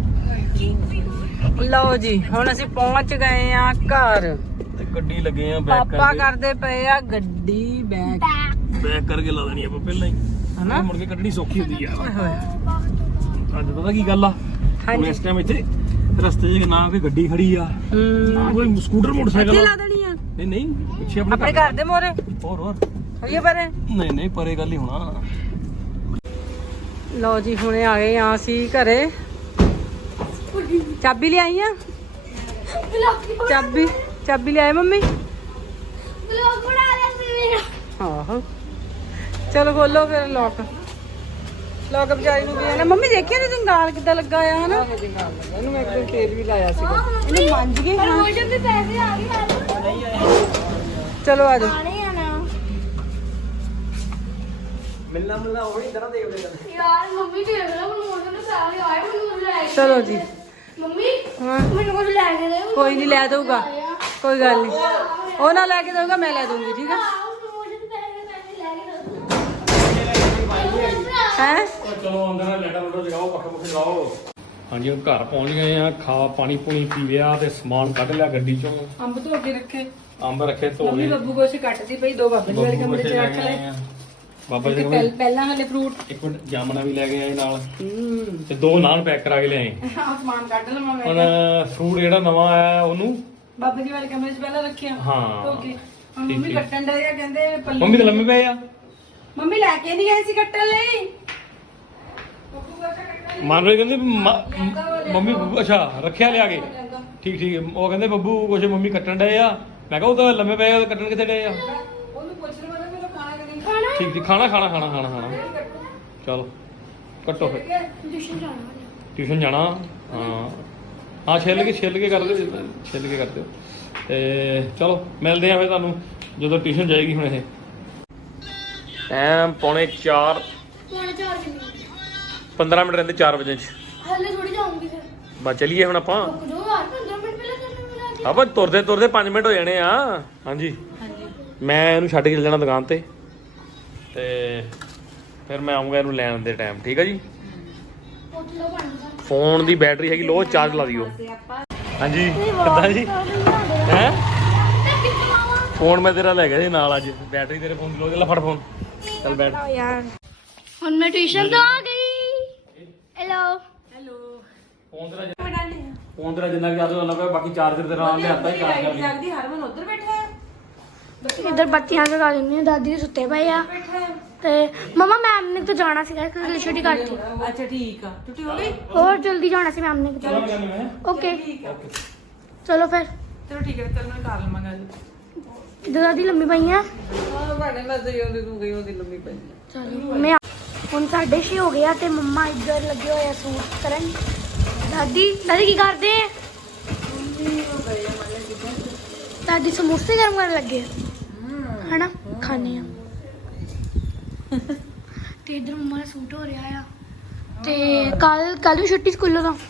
Speaker 3: ਲਓ ਜੀ ਹੁਣ ਅਸੀਂ ਪਹੁੰਚ ਗਏ ਆ ਘਰ
Speaker 1: ਤੇ ਗੱਡੀ ਲੱਗੇ ਆ ਬੈਕ
Speaker 3: ਪਾਪਾ ਕਰਦੇ ਪਏ ਆ ਗੱਡੀ ਬੈਕ
Speaker 1: ਬੈਕ ਕਰਕੇ ਲਾ ਦੇਣੀ ਆਪਾਂ ਪਹਿਲਾਂ ਹੀ
Speaker 3: ਹਨਾ
Speaker 1: ਮੁੜ ਕੇ ਕੱਢਣੀ ਸੌਖੀ ਹੁੰਦੀ ਆ
Speaker 3: ਓਏ ਹੋਏ
Speaker 1: ਅੱਜ ਪਤਾ ਕੀ ਗੱਲ ਆ ਹੁਣ ਇਸ ਟਾਈਮ ਇੱਥੇ ਰਸਤੇ 'ਚ ਨਾ ਕੋਈ ਗੱਡੀ ਖੜੀ ਆ ਨਾ ਕੋਈ ਸਕੂਟਰ ਮੋਟਰਸਾਈਕਲ
Speaker 3: ਇੱਥੇ
Speaker 1: ਆ।
Speaker 3: ਲਾ ਦੇਣੀ ਆ
Speaker 1: ਨਹੀਂ ਪਿੱਛੇ
Speaker 3: ਆਪਣੇ ਘਰ ਦੇ ਮੋਰੇ
Speaker 1: ਹੋਰ
Speaker 3: ਹੋਈਏ ਪਰੇ
Speaker 1: ਨਹੀਂ ਪਰੇ ਗੱਲ ਹੀ ਹੋਣਾ
Speaker 3: ਲਓ ਜੀ ਹੁਣੇ ਆ ਗਏ ਆ ਅਸੀਂ ਘਰੇ। ਚਾਬੀ ਲਿਆਈ ਆ? ਚਾਬੀ ਲਿਆਏ ਮੰਮੀ?
Speaker 2: ਵਲੌਗ ਬਣਾ ਲਿਆ ਸੀ ਮੇਰਾ।
Speaker 3: ਆਹੋ ਚਲੋ ਖੋਲੋ ਫਿਰ ਲੋਕ ਵਿਚਾਰੀ ਨੂੰ ਵੀ ਹੈ ਨਾ। ਮੰਮੀ ਦੇਖਿਆ ਤੇ ਜੰਗਾਲ ਕਿੱਦਾਂ ਲੱਗਾ ਆ ਹਨਾ। ਇਹਨੂੰ ਮੈਂ ਇੱਕ ਦਿਨ ਤੇਲ ਵੀ ਲਾਇਆ ਸੀਗਾ। ਇਹਨੂੰ ਮੰਜ ਗਏ।
Speaker 2: ਪ੍ਰਮੋਸ਼ਨ ਦੇ ਪੈਸੇ ਆ ਗਏ।
Speaker 3: ਚਲੋ ਆ ਜਾਓ।
Speaker 2: ਆਣੇ ਆ ਨਾ
Speaker 4: ਮਿਲਣਾ ਉਹ ਨਹੀਂ ਤਰ੍ਹਾਂ ਦੇਖਦੇ ਕਰਦੇ।
Speaker 2: ਯਾਰ ਮੰਮੀ ਦੇਖ ਲੈ ਪ੍ਰਮੋਸ਼ਨ ਦੇ ਪੈਸੇ ਆਏ ਮੈਨੂੰ ਲੈ ਕੇ।
Speaker 3: ਚਲੋ ਜੀ।
Speaker 2: ਮੰਮੀ
Speaker 3: ਹਾਂ
Speaker 2: ਮੈਨੂੰ ਕੁਝ ਲੈ ਕੇ ਦੇ।
Speaker 3: ਕੋਈ ਨਹੀਂ ਲੈ ਦਊਗਾ, ਕੋਈ ਗੱਲ ਨਹੀਂ। ਉਹ ਨਾ ਲੈ ਕੇ ਦਊਗਾ, ਮੈਂ ਲੈ ਦੂੰਗੀ ਠੀਕ ਆ।
Speaker 2: ਪ੍ਰਮੋਸ਼ਨ ਦੇ ਪੈਸੇ ਲੈ ਕੇ ਦੋ।
Speaker 3: ਹੈ
Speaker 1: ਚਲੋ ਅੰਦਰ ਲੈਟਾ ਲੂਟਾ ਜਗਾਓ, ਪੱਖਾ ਪੁੱਖਾ ਜਗਾਓ। ਹਾਂਜੀ ਹੁਣ ਘਰ ਪਹੁੰਚ ਗਏ ਆ। ਖਾ ਪਾਣੀ ਪੂਣੀ ਪੀ ਲਿਆ ਤੇ ਸਮਾਨ ਕੱਢ ਲਿਆ ਗੱਡੀ ਚੋਂ।
Speaker 3: ਅੰਬ ਧੋ ਕੇ ਰੱਖੇ।
Speaker 1: ਅੰਬ ਰੱਖੇ ਧੋ
Speaker 3: ਮੰਮੀ
Speaker 1: ਲਏ।
Speaker 3: ਬੱਬੂ ਕੁਛ ਕੱਟਦੀ ਪਈ, 2 ਬਾਬੇ ਜੀ ਵਾਲੇ ਕਮਰੇ 'ਚ ਰੱਖ ਲਏ।
Speaker 1: ਬਾਬਾ ਜੀ
Speaker 3: ਪਹਿਲਾਂ ਹਲੇ ਫਰੂਟ
Speaker 1: ਇੱਕ ਮਿੰਟ ਜਾਮਣਾ ਵੀ ਲੈ ਕੇ ਆਏ ਨਾਲ ਤੇ 2 ਨਾਨ ਪੈਕ ਕਰਾ ਕੇ ਲਿਆਏ।
Speaker 3: ਆਹ ਸਮਾਨ ਕੱਢ ਲਵਾਂ ਮੈਂ।
Speaker 1: ਹੁਣ ਫਰੂਟ ਜਿਹੜਾ ਨਵਾਂ ਆਇਆ ਉਹਨੂੰ
Speaker 3: ਬਾਬਾ ਜੀ ਵਾਲੇ ਕਮਰੇ 'ਚ ਪਹਿਲਾਂ ਰੱਖਿਆ।
Speaker 1: ਹਾਂ।
Speaker 3: ਧੋ ਕੇ ਹੁਣ ਮੰਮੀ ਕੱਟਣ ਡਏ ਆ, ਕਹਿੰਦੇ ਪੱਲੀ।
Speaker 1: ਮੰਮੀ ਤਾਂ ਲੰਮੇ ਪਏ ਆ।
Speaker 3: ਮੰਮੀ ਲੈ ਕੇ ਨਹੀਂ ਗਏ ਸੀ ਕੱਟਣ ਲਈ।
Speaker 1: ਮਨਰੇ ਕਹਿੰਦੇ ਮੰਮੀ ਅੱਛਾ ਰੱਖਿਆ ਲਿਆ ਕੇ। ਠੀਕ ਉਹ ਕਹਿੰਦੇ ਬੱਬੂ ਕੁਛ ਮੰਮੀ ਕੱਟਣ ਡਏ ਆ। ਮੈਂ ਕਿਹਾ ਉਹ ਤਾਂ ਲੰਮੇ ਪਏ ਆ, ਕੱਟਣ ਕਿੱਥੇ ਡਏ ਆ।
Speaker 3: ਉਹਨੂੰ ਪੁੱਛ ਲਵਾਂ ਮੇਰਾ ਖਾਣਾ ਕਿ ਨਹੀਂ
Speaker 1: ਠੀਕ ਖਾਣਾ ਚਲੋ ਕੱਟੋ ਫਿਰ।
Speaker 2: ਟਿਊਸ਼ਨ ਜਾਣਾ।
Speaker 1: ਟਿਊਸ਼ਨ ਜਾਣਾ। ਹਾਂ ਛਿੱਲ ਕੇ ਕਰ ਦਿਓ ਤੇ ਚਲੋ ਮਿਲਦੇ ਆ ਫਿਰ ਤੁਹਾਨੂੰ ਜਦੋਂ ਟਿਊਸ਼ਨ ਜਾਏਗੀ। ਹੁਣ ਇਹ ਟਾਈਮ 3:45
Speaker 2: ਪੌਣੇ 4 ਕਿੰਨੇ
Speaker 1: 15 ਮਿੰਟ ਰਹਿੰਦੇ 4 ਵਜੇ ਚ।
Speaker 2: ਹਲੇ ਥੋੜੀ ਜਾਊਂਗੀ ਫਿਰ।
Speaker 1: ਬਸ ਚਲੀਏ ਹੁਣ ਆਪਾਂ।
Speaker 2: ਰੁਕ ਜਾਓ ਯਾਰ 15 ਮਿੰਟ ਪਹਿਲਾਂ ਕਰਨਾ ਮਿਲਾ।
Speaker 1: ਆਪਾਂ ਤੁਰਦੇ 5 ਮਿੰਟ ਹੋ ਜਾਣੇ ਆ। ਹਾਂਜੀ ਮੈਂ ਇਹਨੂੰ ਛੱਡ ਕੇ ਚੱਲ ਜਾਣਾ ਦੁਕਾਨ ਤੇ ਫਿਰ ਮੈਂ ਆਉਂਗਾ ਇਹਨੂੰ ਲੈਣ ਦੇ ਟਾਈਮ। ਠੀਕ ਆ ਜੀ।
Speaker 2: ਉੱਠ ਲਓ ਪਾਣੀ।
Speaker 1: ਫੋਨ ਦੀ ਬੈਟਰੀ ਹੈਗੀ ਲੋ, ਚਾਰਜ ਲਾ ਦਿਓ। ਹਾਂਜੀ ਕਿੱਦਾਂ ਜੀ ਹੈ? ਫੋਨ ਮੈਂ ਤੇਰਾ ਲੈ ਗਿਆ ਸੀ ਨਾਲ ਅੱਜ। ਬੈਟਰੀ ਤੇਰੇ ਫੋਨ ਦੀ ਲੋ। ਲੈ ਫੜ ਫੋਨ ਚੱਲ ਬੈਠ।
Speaker 2: ਯਾਰ ਹੁਣ ਮੈਂ ਟਿਊਸ਼ਨ ਤੋਂ ਆ ਗਈ। ਹੈਲੋ
Speaker 1: ਫੋਨ ਤੇਰਾ ਜਿੰਨਾ ਕਿ ਆਦੋ ਉਹਨਾਂ ਕੋਲ ਬਾਕੀ ਚਾਰਜਰ ਤੇਰਾ ਨਾਲ ਲਿਆਤਾ ਹੀ ਚਾਰਜ ਕਰ ਲਈ।
Speaker 3: ਜਗਦੀ ਹਰਮਨ ਉੱਧਰ ਬੈਠਾ ਹੈ।
Speaker 2: ਇੱਧਰ ਬੱਤੀਆਂ ਜਗਾ ਦਿੰਦੀ ਹਾਂ। ਦਾਦੀ ਦੇ ਸੁੱਤੇ ਪਏ ਆ ਤੇ ਮਮਾ ਮੈਮ ਨੇ ਤਾਂ ਜਾਣਾ ਸੀਗਾ ਕਿ ਛੁੱਟੀ ਕਰਤੀ।
Speaker 3: ਅੱਛਾ ਠੀਕ ਆ, ਛੁੱਟੀ ਹੋ ਗਈ।
Speaker 2: ਹੋਰ ਜਲਦੀ ਜਾਣਾ ਸੀ ਮੈਮ ਨੇ। ਓਕੇ ਚਲੋ ਫਿਰ।
Speaker 3: ਚਲੋ ਠੀਕ ਹੈ, ਚੱਲ ਮੈਂ ਕਰ ਲਵਾਂ ਗੱਲ।
Speaker 2: ਇੱਧਰ ਦਾਦੀ ਲੰਮੀ ਪਈ ਆ।
Speaker 3: ਹਾਂ ਭਾਣੇ ਮੈਂ ਤੇ ਉਹਦੀ ਤੂੰ ਗਈ ਉਹਦੀ ਲੰਮੀ ਪਈ।
Speaker 2: ਚਲੋ ਮੈਂ ਹੁਣ 6:30 ਹੋ ਗਿਆ ਤੇ ਮੰਮਾ ਇੱਧਰ ਲੱਗੇ ਹੋਏ ਆ ਸੂਟ ਕਰਨ। ਦਾਦੀ ਕੀ ਕਰਦੇ ਆ? ਦਾਦੀ ਸਮੋਸੇ ਗਰਮ ਕਰਨ ਲੱਗੇ ਹਨਾ ਖਾਣੇ ਆ। ਤੇ ਇੱਧਰ ਮੰਮਾ ਦਾ ਸੂਟ ਹੋ ਰਿਹਾ ਆ ਤੇ ਕੱਲ ਨੂੰ ਛੁੱਟੀ ਸਕੂਲੋਂ ਤੋਂ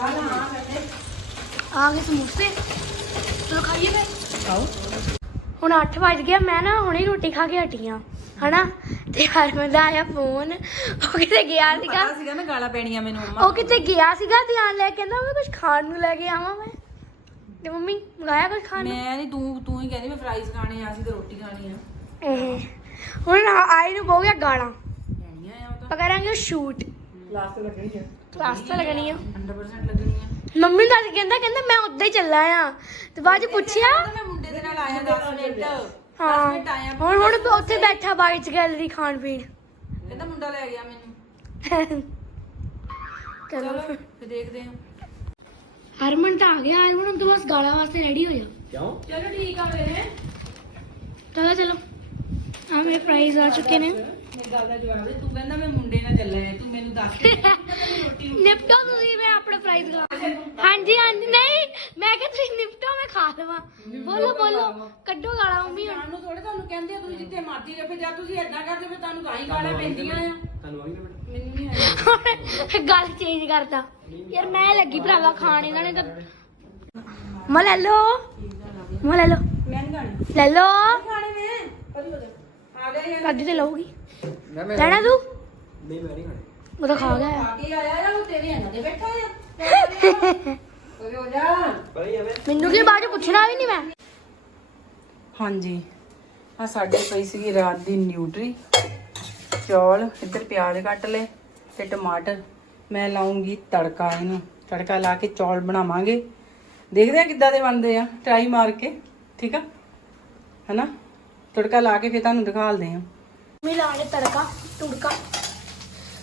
Speaker 2: ਆ ਗਏ ਸਮੋਸੇ। ਚਲੋ ਖਾਈਏ ਫਿਰ।
Speaker 3: ਆਓ
Speaker 2: ਹੁਣ 8 ਵਜ ਗਿਆ। ਮੈਂ ਨਾ ਹੁਣੇ ਰੋਟੀ ਖਾ ਕੇ ਹਟੀ ਆ ਹਨਾ ਤੇ ਹਰਮਨ ਦਾ ਆਇਆ ਫੋਨ। ਉਹ ਕਿਤੇ ਗਿਆ ਸੀਗਾ।
Speaker 3: ਪਤਾ ਸੀਗਾ ਨਾ ਗਾਲਾਂ ਪੈਣੀਆਂ ਮੈਨੂੰ ਮੰਮਾ।
Speaker 2: ਉਹ ਕਿਤੇ ਗਿਆ ਸੀਗਾ ਧਿਆਨ ਲੈ ਕੇ ਕਹਿੰਦਾ ਮੈਂ ਕੁਝ ਖਾਣ ਨੂੰ ਲੈ ਕੇ ਆਵਾਂ ਮੈਂ। ਤੇ ਮੰਮੀ ਮੰਗਾਇਆ ਕੁਝ ਖਾਣ ਨੂੰ?
Speaker 3: ਮੈਂ ਨਹੀਂ, ਤੂੰ ਹੀ ਕਹਿੰਦੀ ਮੈਂ ਫਰਾਈਜ਼ ਖਾਣੇ ਆ, ਅਸੀਂ ਤੇ ਰੋਟੀ ਖਾਣੀ ਆ।
Speaker 2: ਹੁਣ ਆਈ ਨੂੰ ਬਹੁ ਗਿਆ ਗਾਲਾਂ।
Speaker 3: ਲੈਣੀਆਂ ਆ ਉਹ ਤਾਂ
Speaker 2: ਆਪਾਂ ਕਰਾਂਗੇ ਸ਼ੂਟ।
Speaker 3: ਕਲਾਸ ਤੇ ਲੱਗਣੀ ਆ,
Speaker 2: ਕਲਾਸ ਤਾਂ ਲੱਗਣੀ ਆ।
Speaker 3: 100% ਲੱਗਣੀ ਆ।
Speaker 2: ਮੰਮੀ ਨੂੰ ਦੱਸ ਕਹਿੰਦਾ ਮੈਂ ਉੱਦਾਂ ਹੀ ਚੱਲਾ ਆ ਤੇ ਬਾਅਦ ਚ ਪੁੱਛਿਆ।
Speaker 3: ਮੈਂ ਮੁੰਡੇ ਦੇ ਨਾਲ ਆਇਆ 10 ਮਿੰਟ।
Speaker 2: ਹਾਂ ਹੁਣ ਉੱਥੇ ਬੈਠਾ ਬਾਈਟ ਗੈਲਰੀ ਖਾਣ ਪੀਣ।
Speaker 3: ਕਹਿੰਦਾ ਮੁੰਡਾ ਲੈ ਗਿਆ ਮੈਨੂੰ।
Speaker 2: ਚਲੋ
Speaker 3: ਫਿਰ ਦੇਖਦੇ ਆ।
Speaker 2: ਹਰਮਨ ਤਾਂ ਆ ਗਿਆ। ਹਰਮਨ ਤਾਂ ਬਸ ਗਾਲਾਂ ਵਾਸਤੇ ਰੈਡੀ ਹੋ ਜਾ।
Speaker 4: ਕਿਉਂ?
Speaker 3: ਚਲੋ ਠੀਕ ਆ ਫਿਰ।
Speaker 2: ਚਲੋ ਆ ਮੇਰੇ ਪ੍ਰਾਈਜ਼ ਆ ਚੁੱਕੇ ਨੇ।
Speaker 3: ਮੇਰੀ ਗੱਲ ਦਾ ਜਵਾਬ ਦੇ। ਤੂੰ ਕਹਿੰਦਾ ਮੈਂ ਮੁੰਡੇ ਨਾਲ ਚੱਲਿਆ, ਤੂੰ ਮੈਨੂੰ ਦੱਸ
Speaker 2: ਨਿਪਟੋ ਤੁਸੀਂ। ਮੈਂ ਆਪਣੇ ਪ੍ਰਾਈਜ਼ ਖਾ ਹਾਂਜੀ ਨਹੀਂ ਮੈਂ ਕਿਹਾ ਤੁਸੀਂ ਨਿਪਟੋ ਮੈਂ ਖਾ ਲਵਾਂ। ਬੋਲੋ ਕੱਢੋ ਗਾਲਾਂ ਮੰਮੀ।
Speaker 3: ਜਾਣ ਨੂੰ ਥੋੜੇ ਤੁਹਾਨੂੰ ਕਹਿੰਦੇ ਆ ਤੁਸੀਂ ਜਿੱਥੇ ਮਰਜ਼ੀ ਜਾਓ। ਜਦ ਤੁਸੀਂ ਏਦਾਂ ਕਰਦੇ ਫਿਰ ਤੁਹਾਨੂੰ ਤਾਂ ਹੀ ਗਾਲਾਂ ਪੈਂਦੀਆਂ ਆ।
Speaker 4: ਤੁਹਾਨੂੰ ਆਈ ਨਾ
Speaker 3: ਮੈਨੂੰ ਨਹੀਂ ਆਇਆ।
Speaker 2: ਗੱਲ ਚੇਂਜ ਕਰਦਾ ਯਾਰ। ਮੈਂ ਲੱਗੀ ਭਰਾਵਾ ਖਾਣ। ਇਹਨਾਂ ਨੇ ਤਾਂ ਮੈਂ ਲੈ ਲਓ
Speaker 3: ਮੈਂ ਨਹੀਂ ਖਾਣੀ।
Speaker 2: ਲੈ ਲਓ।
Speaker 3: ਖਾਣੇ ਮੈਂ ਕਦੀ ਹੋ ਜਾ ਆ ਗਿਆ ਯਾਰ।
Speaker 2: ਦਾਦੀ ਤੇ ਲਊਗੀ
Speaker 4: ਮੈਂ
Speaker 2: ਲੈਣਾ ਤੂੰ?
Speaker 4: ਨਹੀਂ ਮੈਂ ਨਹੀਂ ਖਾਣੇ।
Speaker 2: ਉਹ ਤਾਂ ਖਾ ਗਿਆ
Speaker 3: ਆ ਕੇ ਆਇਆ ਆ ਉਹ ਤੇਰੇ ਇਹਨਾਂ ਦੇ ਬੈਠਾ ਆ। ਓਏ ਹੋ ਜਾ।
Speaker 4: ਪਰ ਇਹ ਐਵੇਂ
Speaker 2: ਮੈਨੂੰ ਕੀ ਬਾਅਦ ਚ ਪੁੱਛਣਾ ਵੀ ਨਹੀਂ ਮੈਂ।
Speaker 3: ਹਾਂਜੀ ਆ ਸਾਡੇ ਪਈ ਸੀਗੀ ਰਾਤ ਦੀ ਨਿਊਟਰੀ, ਚੌਲ, ਇੱਧਰ ਪਿਆਜ਼ ਕੱਟ ਲਏ ਤੇ ਟਮਾਟਰ। ਮੈਂ ਲਾਉਂਗੀ ਤੜਕਾ। ਇਹਨੂੰ ਤੜਕਾ ਲਾ ਕੇ ਚੌਲ ਬਣਾਵਾਂਗੇ। ਦੇਖਦੇ ਆ ਕਿੱਦਾਂ ਦੇ ਬਣਦੇ ਆ, ਟਰਾਈ ਮਾਰ ਕੇ। ਠੀਕ ਆ ਹਨਾ? ਤੜਕਾ ਲਾ ਕੇ ਫਿਰ ਤੁਹਾਨੂੰ ਦਿਖਾਲਦੇ ਆ।
Speaker 2: ਮੈਂ ਲਾ ਕੇ ਤੜਕਾ ਤੁੜਕਾ